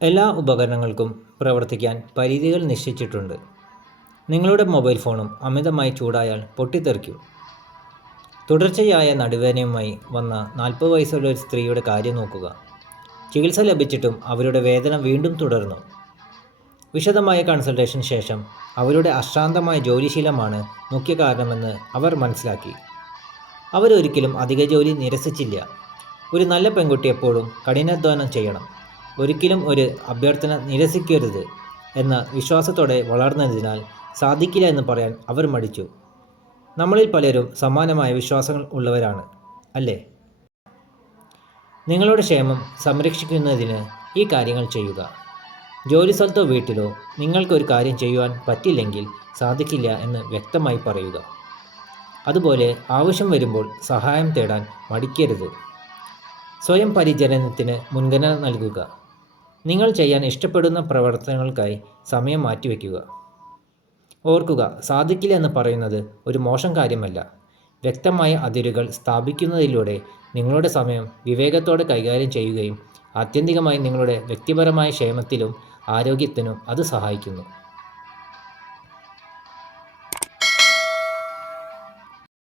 എല്ലാ ഉപകരണങ്ങൾക്കും പ്രവർത്തിക്കാൻ പരിധികൾ നിശ്ചയിച്ചിട്ടുണ്ട്. നിങ്ങളുടെ മൊബൈൽ ഫോണും അമിതമായി ചൂടായാൽ പൊട്ടിത്തെറിക്കും. തുടർച്ചയായ നടുവേദനയുമായി വന്ന 40 വയസ്സുള്ള ഒരു സ്ത്രീയുടെ കാര്യം നോക്കുക. ചികിത്സ ലഭിച്ചിട്ടും അവരുടെ വേദന വീണ്ടും തുടർന്നു. വിശദമായ കൺസൾട്ടേഷന് ശേഷം അവരുടെ അശ്രാന്തമായ ജോലിശീലമാണ് മുഖ്യ കാരണമെന്ന് അവർ മനസ്സിലാക്കി. അവരൊരിക്കലും അധിക ജോലി നിരസിച്ചില്ല. ഒരു നല്ല പെൺകുട്ടി എപ്പോഴും കഠിനാധ്വാനം ചെയ്യണം, ഒരിക്കലും ഒരു അഭ്യർത്ഥന നിരസിക്കരുത് എന്ന വിശ്വാസത്തോടെ വളർന്നതിനാൽ സാധിക്കില്ല എന്ന് പറയാൻ അവർ മടിച്ചു. നമ്മളിൽ പലരും സമാനമായ വിശ്വാസങ്ങൾ ഉള്ളവരാണ്, അല്ലേ? നിങ്ങളുടെ ക്ഷേമം സംരക്ഷിക്കുന്നതിന് ഈ കാര്യങ്ങൾ ചെയ്യുക. ജോലിസ്ഥലത്തോ വീട്ടിലോ നിങ്ങൾക്കൊരു കാര്യം ചെയ്യുവാൻ പറ്റില്ലെങ്കിൽ സാധിക്കില്ല എന്ന് വ്യക്തമായി പറയുക. അതുപോലെ ആവശ്യം വരുമ്പോൾ സഹായം തേടാൻ മടിക്കരുത്. സ്വയം പരിചരണത്തിന് മുൻഗണന നൽകുക. നിങ്ങൾ ചെയ്യാൻ ഇഷ്ടപ്പെടുന്ന പ്രവർത്തനങ്ങൾക്കായി സമയം മാറ്റിവെക്കുക. ഓർക്കുക, സാധിക്കില്ല എന്ന് പറയുന്നത് ഒരു മോശം കാര്യമല്ല. വ്യക്തമായ അതിരുകൾ സ്ഥാപിക്കുന്നതിലൂടെ നിങ്ങളുടെ സമയം വിവേകത്തോടെ കൈകാര്യം ചെയ്യുകയും ആത്യന്തികമായി നിങ്ങളുടെ വ്യക്തിപരമായ ക്ഷേമത്തിലും ആരോഗ്യത്തിനും അത് സഹായിക്കുന്നു.